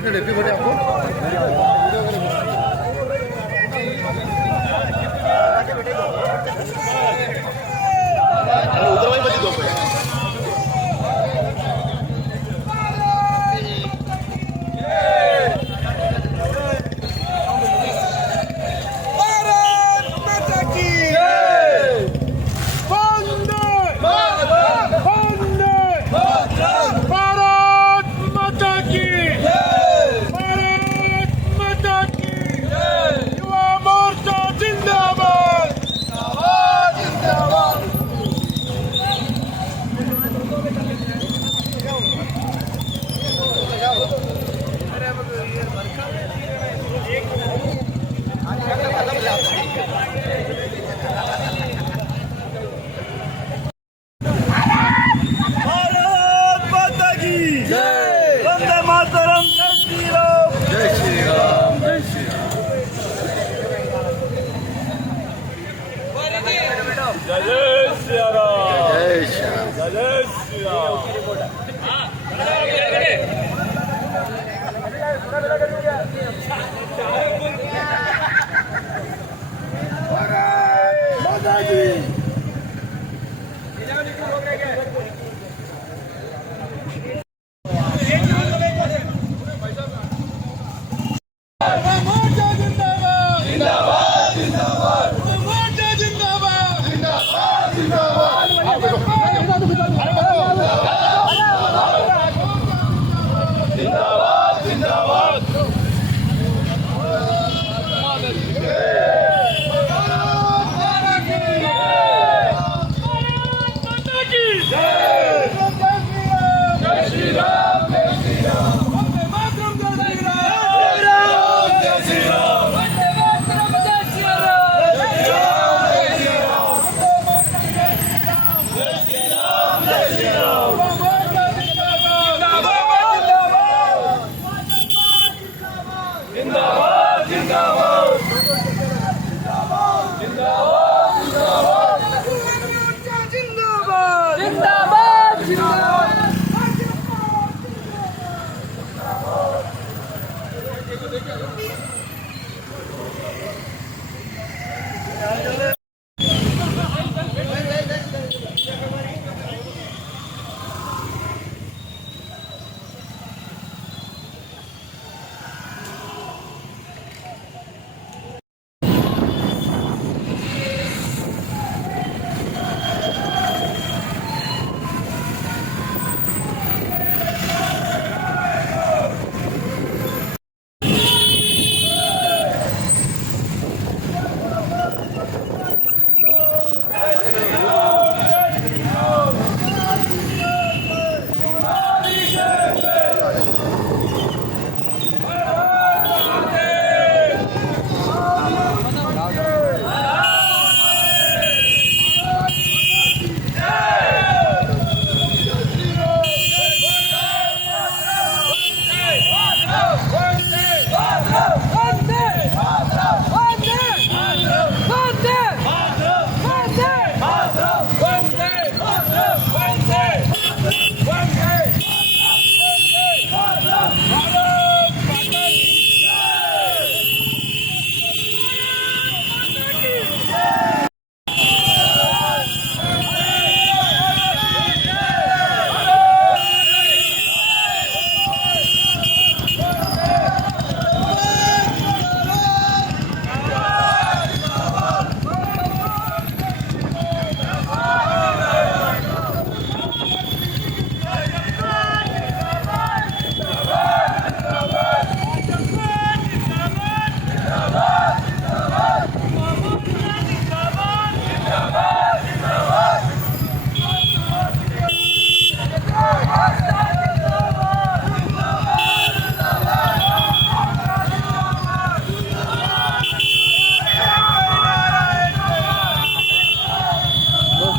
इतना डिब्बी भरे आपको उधर वही बची दो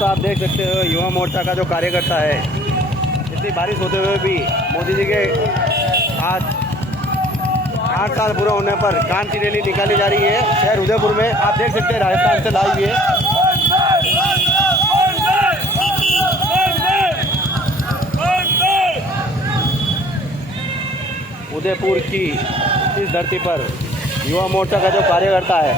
आप देख सकते हो युवा मोर्चा का जो कार्यकर्ता है, इतनी बारिश होते हुए भी मोदी जी के आज 8 साल पूरा होने पर क्रांति रैली निकाली जा रही है शहर उदयपुर में। आप देख सकते हैं राजस्थान से लाइव है। उदयपुर जयपुर की इस धरती पर युवा मोर्चा का जो कार्यकर्ता है,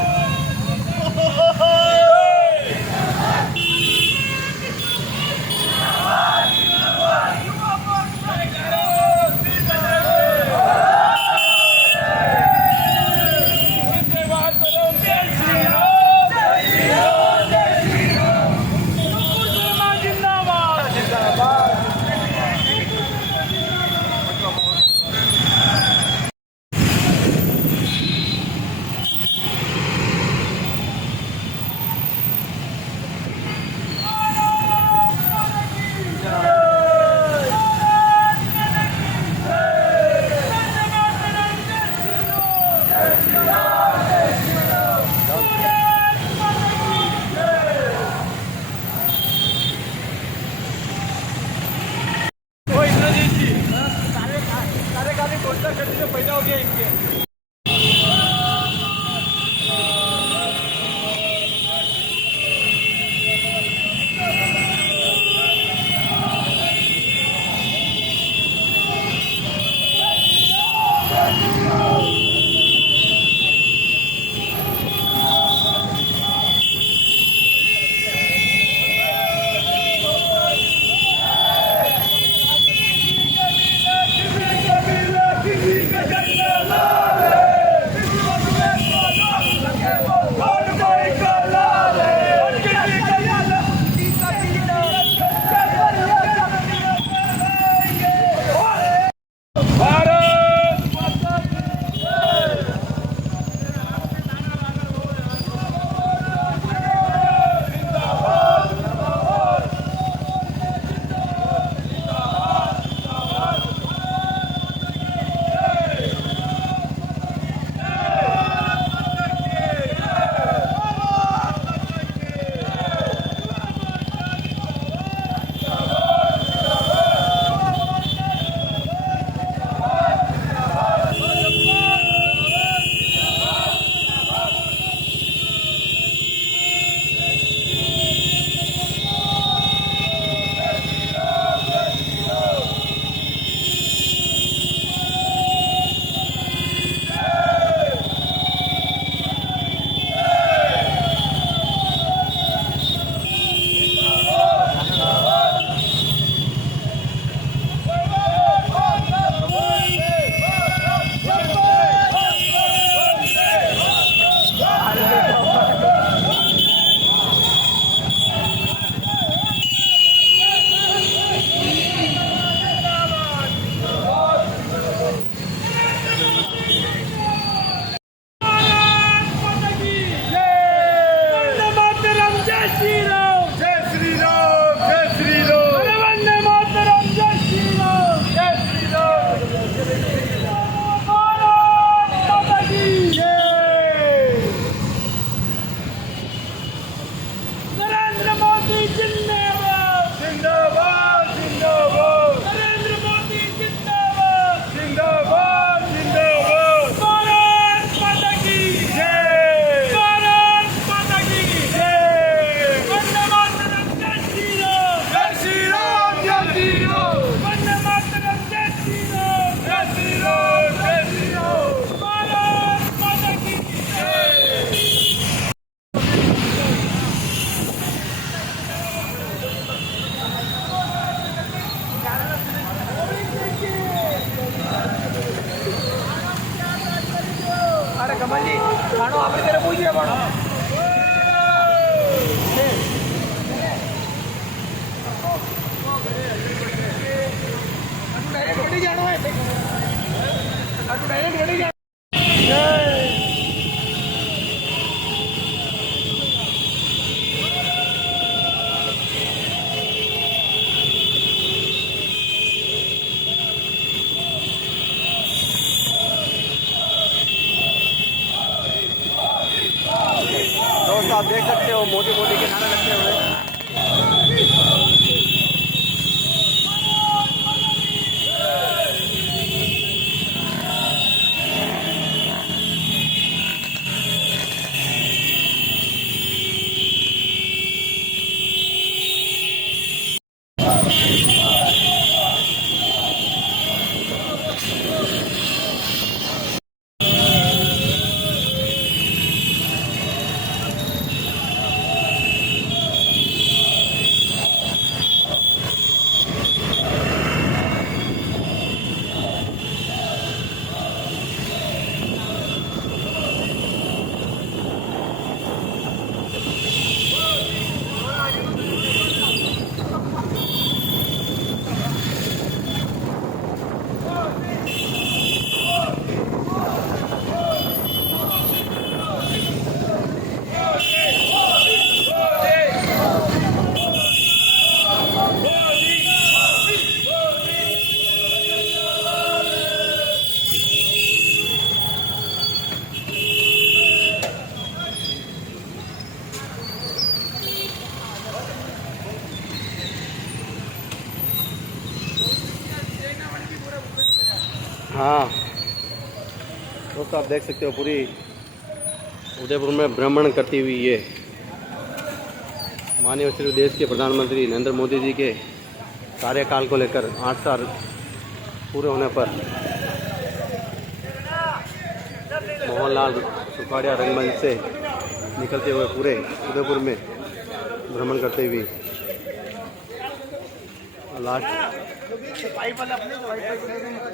हाँ दोस्तों, आप देख सकते हो पूरी उदयपुर में भ्रमण करती हुई ये माननीय श्री देश के प्रधानमंत्री नरेंद्र मोदी जी के कार्यकाल को लेकर 8 साल पूरे होने पर मोहनलाल सुखाड़िया रंगमंच से निकलते हुए पूरे उदयपुर में भ्रमण करते हुए लास्ट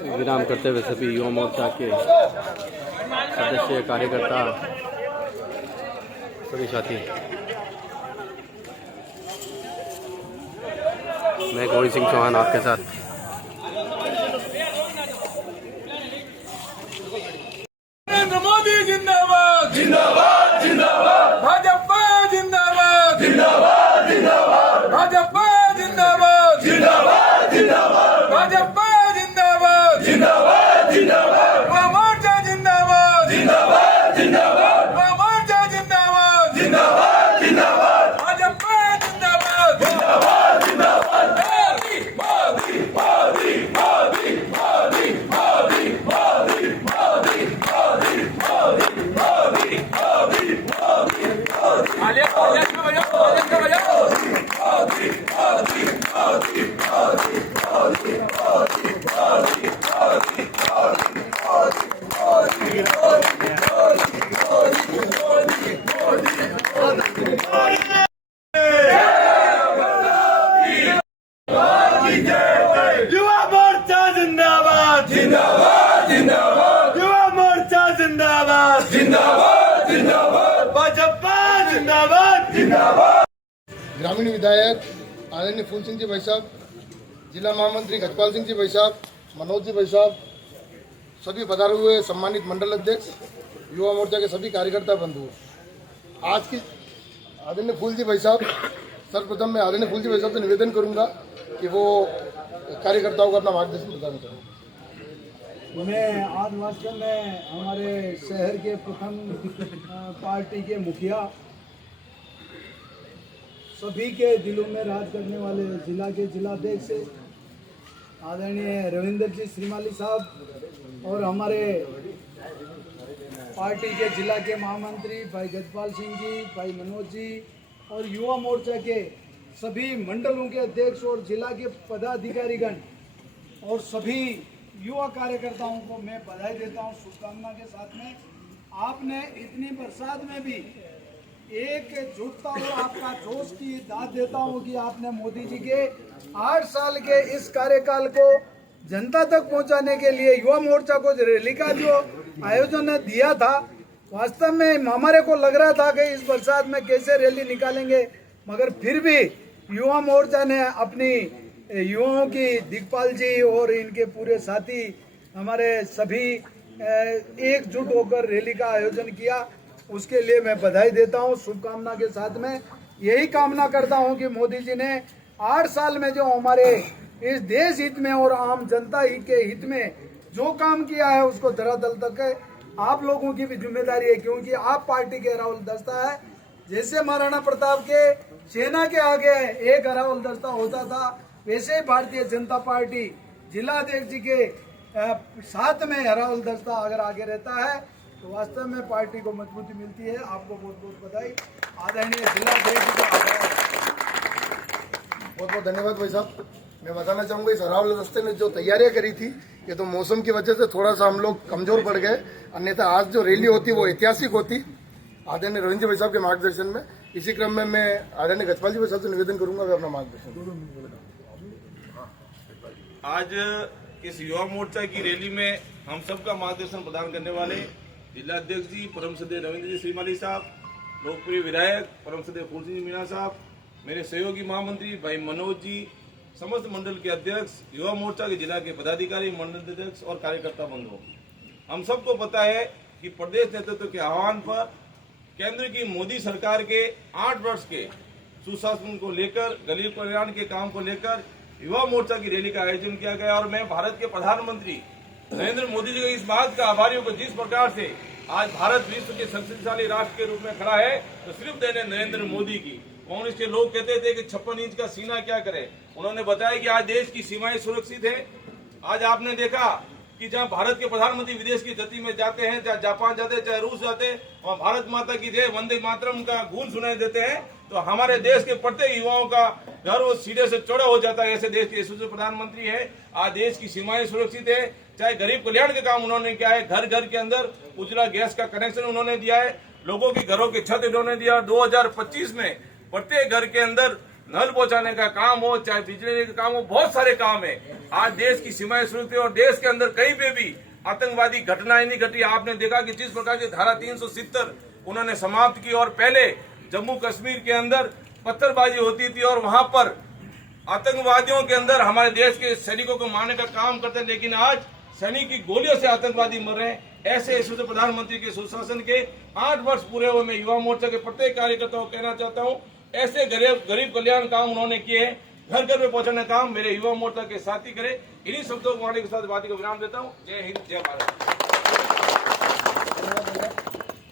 विराम करते हुए सभी युवा मोर्चा के सदस्य, कार्यकर्ता, सभी साथी। मैं गौरी सिंह चौहान आपके साथ। नरेंद्र मोदी जिंदाबाद जिंदाबाद जिंदाबाद, भाजपा जिंदाबाद जिंदाबाद जिंदाबाद, भाजपा जिंदाबाद जिंदाबाद जिंदाबाद, भाजपा जिंदाबाद जिंदाबाद जिंदाबाद, युवा मोर्चा जिंदाबाद जिंदाबाद जिंदाबाद, युवा मोर्चा जिंदाबाद जिंदाबाद जिंदाबाद, भाजपा जिंदाबाद जिंदाबाद जिंदाबाद, मोदी मोदी मोदी मोदी मोदी मोदी मोदी मोदी मोदी मोदी मोदी मोदी मोदी, आले आले बजाओ आले बजाओ, मोदी मोदी मोदी मोदी मोदी मोदी मोदी मोदी युवा मोर्चा जिंदाबाद जिंदाबाद जिंदाबाद, युवा मोर्चा जिंदाबाद जिंदाबाद जिंदाबाद, भाजपा जिंदाबाद जिंदाबाद। ग्रामीण विधायक आदरणीय फूल सिंह जी भाई साहब, जिला महामंत्री गजपाल सिंह जी भाई साहब, मनोज जी भाई साहब, सभी पधारे हुए सम्मानित मंडल अध्यक्ष, युवा मोर्चा के सभी कार्यकर्ता बंधु, आज की आदरणीय फूल जी भाई साहब, सर्वप्रथम मैं आदरणीय फूल जी भाई साहब से निवेदन करूंगा कि वो कार्यकर्ताओं को अपना मार्गदर्शन प्रदान करें। मैं आज वास्तव में हमारे शहर के प्रथम पार्टी के मुखिया, सभी के दिलों में राज करने वाले जिला के जिलाध्यक्ष आदरणीय रविंद्र जी श्रीमाली साहब और हमारे पार्टी के जिला के महामंत्री भाई गजपाल सिंह जी, भाई मनोज जी और युवा मोर्चा के सभी मंडलों के अध्यक्ष और जिला के पदाधिकारीगण और सभी युवा कार्यकर्ताओं को मैं बधाई देता हूं, शुभकामना के साथ में। आपने इतनी बरसात में भी एकजुटता और आपका जोश की दाद देता हूं कि आपने मोदी जी के 8 साल के इस कार्यकाल को जनता तक पहुंचाने के लिए युवा मोर्चा को रैली का जो आयोजन दिया था, वास्तव में हमारे को लग रहा था कि इस बरसात में कैसे रैली निकालेंगे, मगर फिर भी युवा मोर्चा ने अपनी युवाओं की, दिग्पाल जी और इनके पूरे साथी हमारे सभी एकजुट होकर रैली का आयोजन किया। उसके लिए मैं बधाई देता हूं, शुभकामना के साथ में यही कामना करता हूं कि मोदी जी ने 8 साल में जो हमारे इस देश हित में और आम जनता ही के हित में जो काम किया है उसको धरातल तक आप लोगों की भी जिम्मेदारी है, क्योंकि आप पार्टी के अरावल दस्ता है। जैसे महाराणा प्रताप के सेना के आगे एक अरावल दस्ता होता था, वैसे ही भारतीय जनता पार्टी जिलाध्यक्ष जी के साथ में अरावल दस्ता अगर आगे रहता है तो वास्तव में पार्टी को मजबूती मिलती है। आपको बहुत बहुत बधाई। आदरणीय जिलाध्यक्ष जी को बहुत बहुत धन्यवाद भाई साहब। मैं बताना चाहूँगा इस अरावल दस्ते ने जो तैयारियां करी थी, ये तो मौसम की वजह से थोड़ा सा हम लोग कमजोर पड़ गए, अन्यथा आज जो रैली होती वो ऐतिहासिक होती आदरणीय रविंद्र भाई साहब के मार्गदर्शन में। इसी क्रम में मैं आदरणीय गजपाल जी भाई साहब से निवेदन करूंगा वे अपना मार्गदर्शन। आज इस युवा मोर्चा की रैली में हम सबका मार्गदर्शन प्रदान करने वाले जिलाध्यक्ष जी परम श्रद्धेय रविंद्र जी श्रीमाली साहब, लोकप्रिय विधायक परम श्रद्धेय फूल सिंह जी मीणा साहब, मेरे सहयोगी महामंत्री भाई मनोज जी, समस्त मंडल के अध्यक्ष, युवा मोर्चा के जिला के पदाधिकारी, मंडल अध्यक्ष और कार्यकर्ता बंधुओं, हम सबको पता है कि प्रदेश नेतृत्व के आह्वान पर केंद्र की मोदी सरकार के 8 वर्ष के सुशासन को लेकर, गरीब कल्याण के काम को लेकर युवा मोर्चा की रैली का आयोजन किया गया। और मैं भारत के प्रधानमंत्री नरेंद्र मोदी जी के इस बात का आभारी हूं कि जिस प्रकार से आज भारत विश्व के शक्तिशाली राष्ट्र के रूप में खड़ा है तो सिर्फ देने नरेंद्र मोदी की। कांग्रेस के लोग कहते थे कि 56 इंच का सीना क्या करे, उन्होंने बताया कि आज देश की सीमाएं सुरक्षित है। आज आपने देखा कि जहां भारत के प्रधानमंत्री विदेश की गति में जाते हैं, चाहे जापान जाते हैं, चाहे रूस जाते हैं, और भारत माता की जय वंदे मातरम का गूंज सुनाई देते हैं, तो हमारे देश के प्रत्येक युवाओं का गर्व सीधे से चौड़ा हो जाता है। ऐसे देश के यशस्वी प्रधानमंत्री है। आज देश की सीमाएं सुरक्षित है। चाहे गरीब कल्याण के काम उन्होंने किया है, घर घर के अंदर उज्ज्वला गैस का कनेक्शन उन्होंने दिया है, लोगों की घरों की छत उन्होंने दिया। 2025 में प्रत्येक घर के अंदर नल पहुंचाने का काम हो, चाहे बिजली का काम हो, बहुत सारे काम है। आज देश की सीमाएं सुरक्षित है और देश के अंदर कहीं पे भी आतंकवादी घटनाएं नहीं घटी। आपने देखा कि जिस प्रकार की धारा 370 उन्होंने समाप्त की, और पहले जम्मू कश्मीर के अंदर पत्थरबाजी होती थी और वहां पर आतंकवादियों के अंदर हमारे देश के सैनिकों को मारने का काम करते हैं, लेकिन आज सैनिक की गोलियों से आतंकवादी मर रहे हैं। ऐसे यशस्वी प्रधानमंत्री के सुशासन के 8 वर्ष पूरे हुए, मैं युवा मोर्चा के प्रत्येक कार्यकर्ता को कहना चाहता हूं, ऐसे गरीब कल्याण काम उन्होंने किए हैं, घर घर में पहुंचाने का काम मेरे युवा मोर्चा के साथी करे। इन्हीं शब्दों को वाणी के साथ बात को विराम देता हूं। जय हिंद, जय भारत।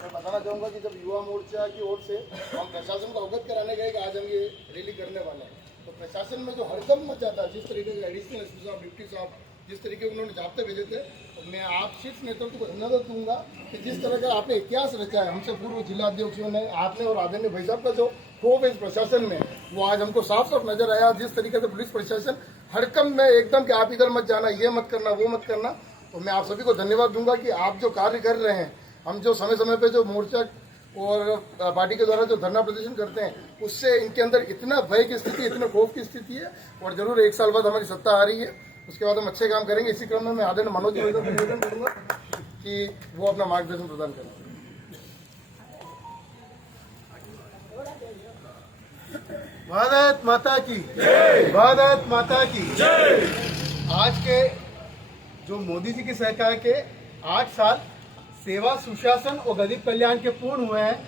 मैं बताना चाहूंगा कि जब युवा मोर्चा की ओर से हम प्रशासन को अवगत कराने गए कि आज हम ये रैली करने वाले हैं, तो प्रशासन में जो हड़कंप मचा था, जिस तरीके से एडिशनल एसपी साहब, डिप्टी साहब जिस तरीके उन्होंने जाप्ते भेजे थे, तो मैं आप शीर्ष नेतृत्व को धन्यवाद दूंगा कि जिस तरह का आपने इतिहास रचा है, हमसे पूर्व जिलाध्यक्षों ने, आपने और आदरणीय भाई साहब का जो खौफ है इस प्रशासन में, वो आज हमको साफ साफ नजर आया। जिस तरीके से पुलिस प्रशासन हड़कंप में एकदम कि आप इधर मत जाना, ये मत करना, वो मत करना, तो मैं आप सभी को धन्यवाद दूंगा कि आप जो कार्य कर रहे हैं, हम जो समय समय पे जो मोर्चा और पार्टी के द्वारा जो धरना प्रदर्शन करते हैं, उससे इनके अंदर इतना भय की स्थिति, इतने खौफ की स्थिति है। और जरूर 1 साल बाद हमारी सत्ता आ रही है, उसके बाद हम अच्छे काम करेंगे। इसी क्रम में मैं आदरणीय मनोज जी को निवेदन करूंगा कि वो अपना मार्गदर्शन प्रदान करें। भारत माता की जय, भारत माता की जय। आज के जो मोदी जी की सरकार के 8 साल सेवा, सुशासन और गरीब कल्याण के पूर्ण हुए हैं,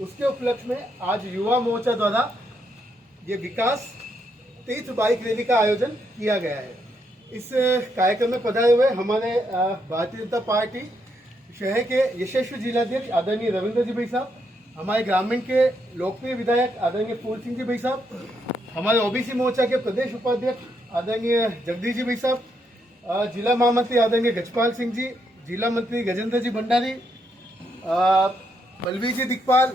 उसके उपलक्ष्य में आज युवा मोर्चा द्वारा ये विकास तीर्थ बाइक रैली का आयोजन किया गया है। इस कार्यक्रम में पधारे हुए हमारे भारतीय जनता पार्टी शहर के यशस्वी जिलाध्यक्ष आदरणीय रविंद्र जी भाई साहब, हमारे ग्रामीण के लोकप्रिय विधायक आदरणीय फूल सिंह जी भाई साहब, हमारे ओबीसी मोर्चा के प्रदेश उपाध्यक्ष आदरणीय जगदीश जी भाई साहब, जिला महामंत्री आदरणीय गजपाल सिंह जी, जिला मंत्री गजेंद्र जी भंडारी, बलवीर जी दिक्पाल,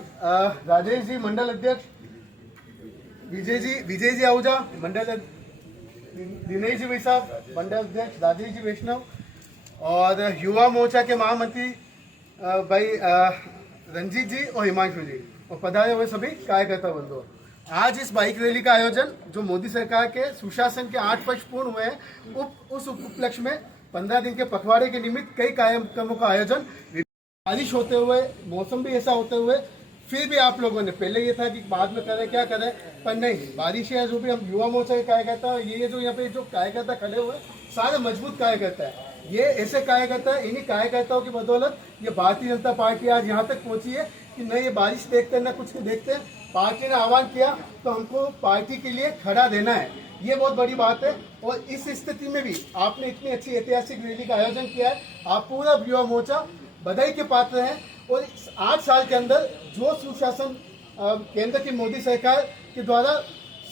राजेश जी मंडल अध्यक्ष, विजय जी आहूजा मंडल, दिनेश जी भाई साहब मंडल अध्यक्ष, राजेश जी वैष्णव, और युवा मोर्चा के महामंत्री भाई रंजीत जी और हिमांशु जी, और पधारे हुए सभी कार्यकर्ता बंधु। आज इस बाइक रैली का आयोजन जो मोदी सरकार के सुशासन के 8 वर्ष पूर्ण हुए हैं, उस उपलक्ष्य में 15 दिन के पखवाड़े के निमित्त कई कार्यक्रमों का आयोजन, बारिश होते हुए, मौसम भी ऐसा होते हुए, फिर भी आप लोगों ने, पहले ये था कि बाद में करें क्या करें, पर नहीं, बारिश है, जो भी हम युवा मोर्चा के कार्यकर्ता, ये जो यहाँ पे जो कार्यकर्ता खड़े हुए सारे मजबूत कार्यकर्ता है। ये ऐसे कार्यकर्ता है, इन्हीं कार्यकर्ताओं की बदौलत ये भारतीय जनता पार्टी आज यहाँ तक पहुंची है कि न ये बारिश देखते न कुछ देखते हैं। पार्टी ने आह्वान किया तो हमको पार्टी के लिए खड़ा देना है, ये बहुत बड़ी बात है। और इस स्थिति में भी आपने इतनी अच्छी ऐतिहासिक रैली का आयोजन किया है, आप पूरा युवा मोर्चा बधाई के पात्र हैं। और 8 साल के अंदर जो सुशासन केंद्र की मोदी सरकार के द्वारा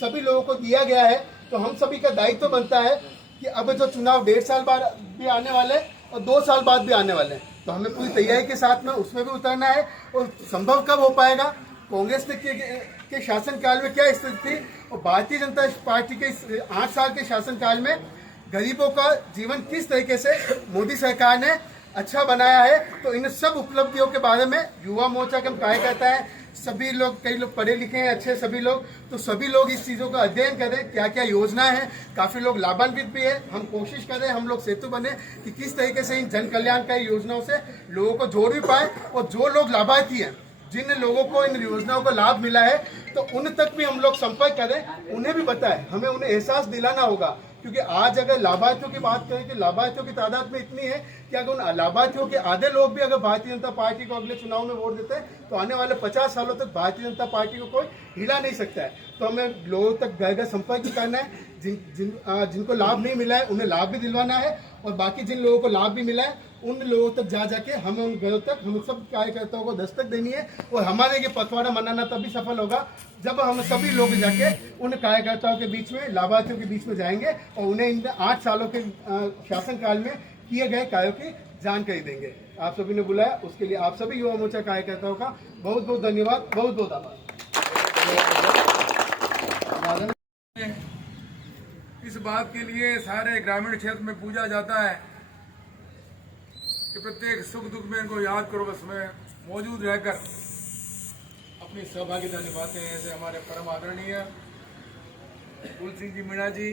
सभी लोगों को दिया गया है, तो हम सभी का दायित्व बनता है कि अब जो चुनाव 1.5 साल बाद भी आने वाले हैं और 2 साल बाद भी आने वाले हैं, तो हमें पूरी तैयारी के साथ में उसमें भी उतरना है। और संभव कब हो पाएगा, कांग्रेस के शासनकाल में क्या स्थिति थी और भारतीय जनता पार्टी के 8 साल के शासनकाल में गरीबों का जीवन किस तरीके से मोदी सरकार ने अच्छा बनाया है। तो इन सब उपलब्धियों के बारे में युवा मोर्चा के हम कार्यकर्ता हैं, सभी लोग, कई लोग पढ़े लिखे हैं अच्छे सभी लोग, तो सभी लोग इस चीज़ों का अध्ययन करें, क्या क्या योजनाएं हैं, काफ़ी लोग लाभान्वित भी है। हम कोशिश करें, हम लोग सेतु बने कि किस तरीके से इन जन कल्याणकारी योजनाओं से लोगों को जोड़ भी पाए। और जो लोग लाभार्थी हैं, जिन लोगों को इन योजनाओं का लाभ मिला है, तो उन तक भी हम लोग संपर्क करें, उन्हें भी बताएं, हमें उन्हें एहसास दिलाना होगा। क्योंकि आज अगर लाभार्थियों की बात करें कि लाभार्थियों की तादाद में इतनी है कि अगर उन लाभार्थियों के आधे लोग भी अगर भारतीय जनता पार्टी को अगले चुनाव में वोट देते हैं, तो आने वाले 50 सालों तक भारतीय जनता पार्टी को कोई हिला नहीं सकता है। तो हमें लोगों तक घर घर संपर्क भी करना है, जिनको लाभ नहीं मिला है उन्हें लाभ भी दिलवाना है, और बाकी जिन लोगों को लाभ भी मिला है उन लोगों तक जाके हमें उन घरों तक, हम सब कार्यकर्ताओं को दस्तक देनी है। और हमारे ये पखवाड़ा मनाना तभी सफल होगा जब हम सभी लोग जाके उन कार्यकर्ताओं के बीच में, लाभार्थियों के बीच में जाएंगे और उन्हें इन 8 सालों के शासनकाल में किए गए कार्यों की जानकारी देंगे। आप सभी ने बुलाया, उसके लिए आप सभी युवा मोर्चा कार्यकर्ताओं का बहुत बहुत धन्यवाद, बहुत बहुत आभार। इस बात के लिए सारे ग्रामीण क्षेत्र में पूजा जाता है कि प्रत्येक सुख दुख में इनको याद करो, बस में मौजूद रहकर अपनी सहभागिता निभाते हैं। ऐसे हमारे परम आदरणीय फूल सिंह जी मीणा जी,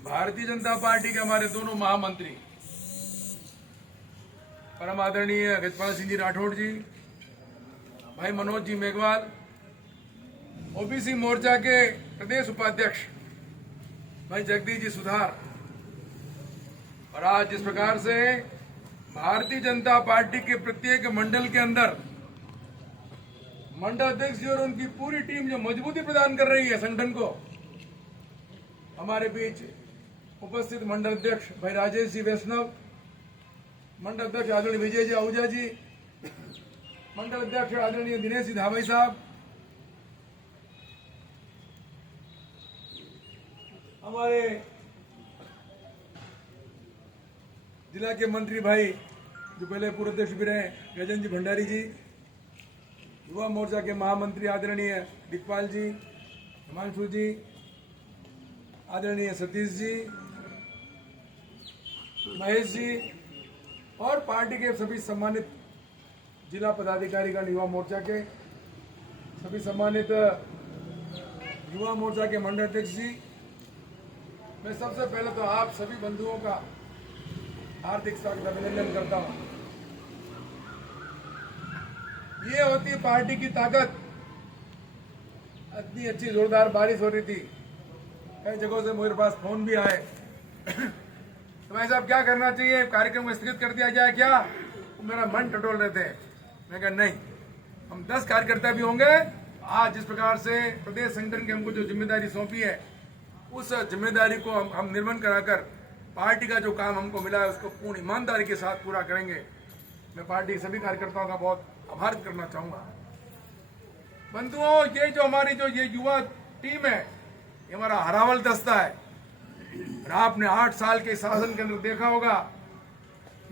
भारतीय जनता पार्टी के हमारे दोनों महामंत्री परम आदरणीय गजपाल सिंह जी राठौड़ जी, भाई मनोज जी मेघवाल, ओबीसी मोर्चा के प्रदेश उपाध्यक्ष भाई जगदीश जी सुधार। और आज जिस प्रकार से भारतीय जनता पार्टी के प्रत्येक मंडल के अंदर मंडल अध्यक्ष जी और उनकी पूरी टीम जो मजबूती प्रदान कर रही है संगठन को, हमारे बीच उपस्थित मंडल अध्यक्ष भाई राजेश जी वैष्णव, मंडल अध्यक्ष आदरणीय विजय जी आहूजा जी, मंडल अध्यक्ष आदरणीय दिनेश जी धाबाई साहब, हमारे जिला के मंत्री भाई जो पहले पूर्व अध्यक्ष भी रहे गजन जी भंडारी जी, युवा मोर्चा के महामंत्री आदरणीय दिखपाल जी, हिमांशु जी, आदरणीय सतीश जी, महेश जी और पार्टी के सभी सम्मानित जिला पदाधिकारीगण, युवा मोर्चा के सभी सम्मानित युवा मोर्चा के मंडल अध्यक्ष जी, मैं सबसे पहले तो आप सभी बंधुओं का हार्दिक स्वागत अभिनंदन करता हूं। ये होती है पार्टी की ताकत। इतनी अच्छी जोरदार बारिश हो रही थी, कई जगहों से मेरे पास फोन भी आए तो भाई साहब क्या करना चाहिए, कार्यक्रम को स्थगित कर दिया जाए क्या? मेरा मन टटोल रहे थे। मैं कहा नहीं, हम 10 कार्यकर्ता भी होंगे। आज जिस प्रकार से प्रदेश संगठन की हमको जो जिम्मेदारी सौंपी है, उस जिम्मेदारी को हम निर्वहन कराकर पार्टी का जो काम हमको मिला है उसको पूर्ण ईमानदारी के साथ पूरा करेंगे। मैं पार्टी के सभी कार्यकर्ताओं का बहुत आभार करना चाहूंगा। बंधुओं, ये जो हमारी जो ये युवा टीम है, ये हमारा हरावल दस्ता है। और आपने 8 साल के शासन के अंदर देखा होगा,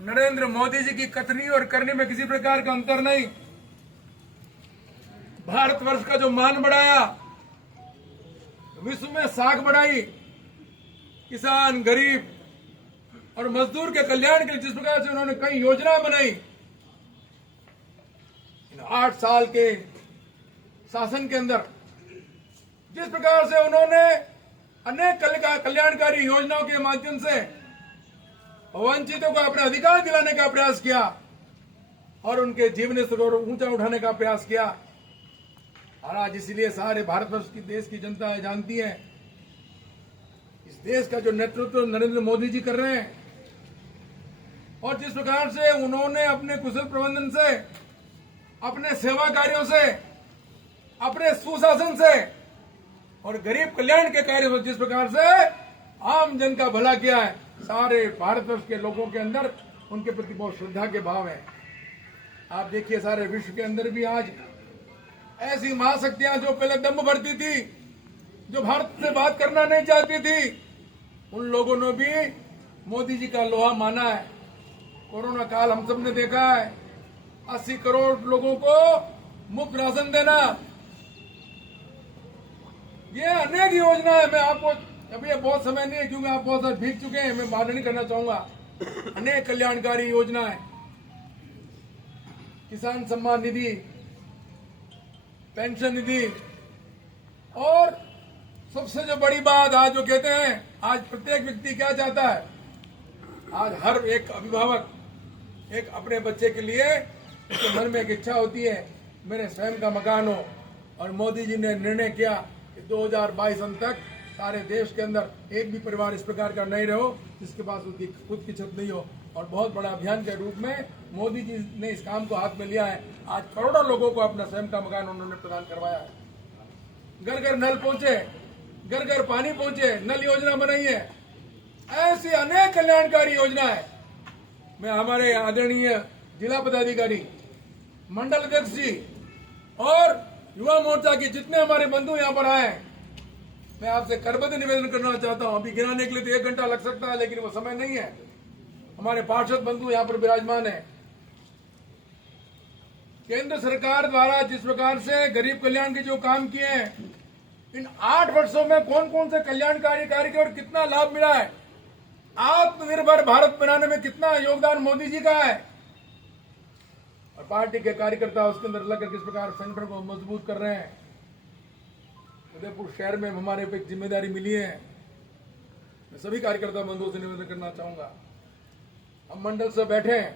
नरेंद्र मोदी जी की कथनी और करने में किसी प्रकार का अंतर नहीं। भारतवर्ष का जो मान बढ़ाया, विश्व में साख बढ़ाई, किसान, गरीब और मजदूर के कल्याण के लिए जिस प्रकार से उन्होंने कई योजना बनाई, इन 8 साल के शासन के अंदर जिस प्रकार से उन्होंने अनेक कल्याणकारी योजनाओं के माध्यम से वंचितों को अपने अधिकार दिलाने का प्रयास किया और उनके जीवन स्तर को ऊंचा उठाने का प्रयास किया। और आज इसलिए सारे भारतवर्ष की देश की जनता जानती है, इस देश का जो नेतृत्व नरेंद्र मोदी जी कर रहे हैं और जिस प्रकार से उन्होंने अपने कुशल प्रबंधन से, अपने सेवा कार्यों से, अपने सुशासन से और गरीब कल्याण के कार्यों से जिस प्रकार से आम जन का भला किया है, सारे भारतवर्ष के लोगों के अंदर उनके प्रति बहुत श्रद्धा के भाव है। आप देखिए सारे विश्व के अंदर भी आज ऐसी महाशक्तियां जो पहले दम भरती थी, जो भारत से बात करना नहीं चाहती थी, उन लोगों ने भी मोदी जी का लोहा माना है। कोरोना काल हम सब ने देखा है, 80 करोड़ लोगों को मुफ्त राशन देना, ये अनेक योजना है। मैं आपको अभी बहुत समय नहीं है क्योंकि आप बहुत सारे भीग चुके हैं, मैं बात नहीं करना चाहूंगा। अनेक कल्याणकारी योजनाएं, किसान सम्मान निधि, पेंशन निधि और सबसे जो बड़ी बात आज जो कहते हैं, आज प्रत्येक व्यक्ति क्या चाहता है, आज हर एक अभिभावक एक अपने बच्चे के लिए उसके मन में एक इच्छा होती है मेरे स्वयं का मकान हो। और मोदी जी ने निर्णय किया कि 2022 अंत तक सारे देश के अंदर एक भी परिवार इस प्रकार का नहीं रहो जिसके पास उसकी खुद की छत नहीं हो। और बहुत बड़ा अभियान के रूप में मोदी जी ने इस काम को हाथ में लिया है। आज करोड़ों लोगों को अपना स्वयं का मकान उन्होंने प्रदान करवाया है। घर घर नल पहुंचे, घर घर पानी पहुंचे, नल योजना बनाई है। ऐसी अनेक कल्याणकारी योजना है। मैं हमारे आदरणीय जिला पदाधिकारी, मंडल अध्यक्ष जी और युवा मोर्चा के जितने हमारे बंधु यहाँ पर आए, मैं आपसे करबद्ध निवेदन करना चाहता हूँ। अभी गिनाने के लिए तो 1 घंटा लग सकता है, लेकिन वो समय नहीं है। हमारे पार्षद बंधु यहाँ पर विराजमान है। केंद्र सरकार द्वारा जिस प्रकार से गरीब कल्याण के जो काम किए हैं, इन 8 वर्षों में कौन कौन से कल्याणकारी कार्य के और कितना लाभ मिला है, आत्मनिर्भर भारत बनाने में कितना योगदान मोदी जी का है, और पार्टी के कार्यकर्ता उसके अंदर लगकर किस प्रकार संगठन को मजबूत कर रहे हैं। उदयपुर शहर में हमारे पे एक जिम्मेदारी मिली है। मैं सभी कार्यकर्ता बंधुओं से निवेदन करना चाहूंगा, हम मंडल से बैठे हैं,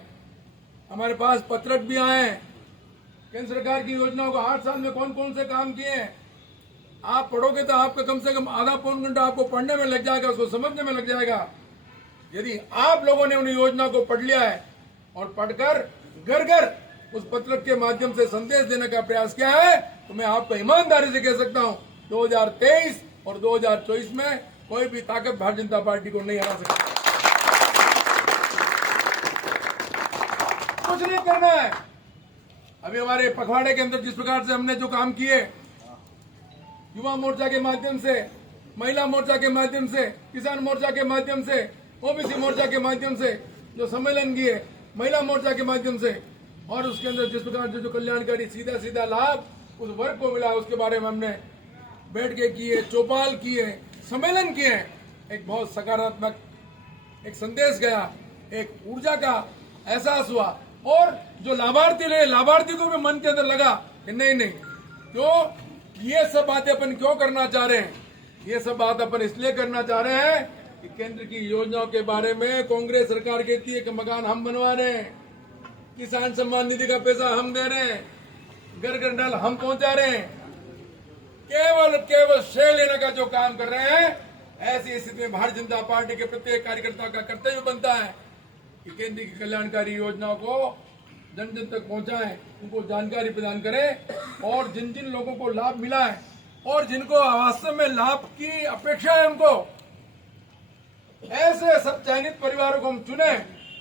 हमारे पास पत्रक भी आए हैं, केंद्र सरकार की योजनाओं को 8 साल में कौन कौन से काम किए हैं। आप पढ़ोगे तो आपका कम से कम आधा पौन घंटा आपको पढ़ने में लग जाएगा, उसको समझने में लग जाएगा। यदि आप लोगों ने उन योजना को पढ़ लिया है और पढ़कर घर घर उस पत्रक के माध्यम से संदेश देने का प्रयास किया है, तो मैं आपको ईमानदारी से कह सकता हूं 2023 और 2024 में कोई भी ताकत भारतीय जनता पार्टी को नहीं हरा सकती। कुछ नहीं करना है। अभी हमारे पखवाड़े के अंदर जिस प्रकार से हमने जो काम किए, युवा मोर्चा के माध्यम से, महिला मोर्चा के माध्यम से, किसान मोर्चा के माध्यम से, ओबीसी मोर्चा के माध्यम से जो सम्मेलन किए, महिला मोर्चा के माध्यम से, और उसके अंदर जिस प्रकार से जो कल्याणकारी सीधा सीधा लाभ उस वर्ग को मिला, उसके बारे में हमने बैठ के किए, चौपाल किए, सम्मेलन किए। एक बहुत सकारात्मक एक संदेश गया, एक ऊर्जा का एहसास हुआ, और जो लाभार्थी रहे, लाभार्थी को भी मन के अंदर लगा कि नहीं नहीं, तो ये सब बातें अपन क्यों करना चाह रहे हैं, ये सब बात अपन इसलिए करना चाह रहे हैं कि केंद्र की योजनाओं के बारे में कांग्रेस सरकार कहती है कि मकान हम बनवा रहे हैं, किसान सम्मान निधि का पैसा हम दे रहे हैं, घर घर नल हम पहुंचा रहे हैं, केवल श्रेय लेने का जो काम कर रहे हैं। ऐसी स्थिति में भारतीय जनता पार्टी के प्रत्येक कार्यकर्ता का कर्तव्य बनता है कि केंद्र की कल्याणकारी योजनाओं को जन जन तक पहुंचाएं, उनको जानकारी प्रदान करें, और जिन जिन लोगों को लाभ मिला है और जिनको वास्तव में लाभ की अपेक्षा है, उनको ऐसे सब चयनित परिवारों को हम चुने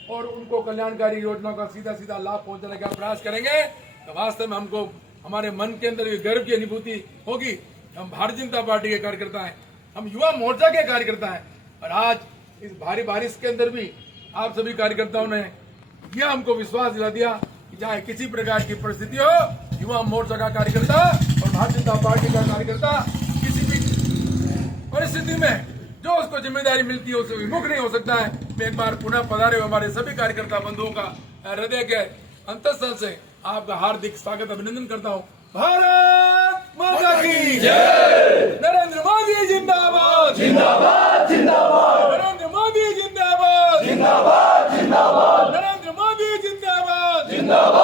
और उनको कल्याणकारी योजनाओं का सीधा सीधा लाभ पहुंचाने का प्रयास करेंगे। तो वास्तव में हमको हमारे मन के अंदर गर्व की अनुभूति होगी। हम भारतीय जनता पार्टी के कार्यकर्ता हैं, हम युवा मोर्चा के कार्यकर्ता हैं, और आज इस भारी बारिश के अंदर भी आप सभी कार्यकर्ताओं ने यह हमको विश्वास दिला दिया कि चाहे किसी प्रकार की परिस्थिति हो, युवा मोर्चा का कार्यकर्ता और भारतीय जनता पार्टी का कार्यकर्ता किसी भी परिस्थिति में जो उसको जिम्मेदारी मिलती है उससे विमुख नहीं हो सकता है। मैं एक बार पुनः पधारे हमारे सभी कार्यकर्ता बंधुओं का हृदय के अंतःस्थल से आपका हार्दिक स्वागत अभिनंदन करता हूँ। भारत माता की जय। नरेंद्र मोदी जिंदाबाद जिंदाबाद जिंदाबाद। नरेंद्र मोदी जिंदाबाद जिंदाबाद जिंदाबाद। नरेंद्र मोदी जिंदाबाद जिंदाबाद।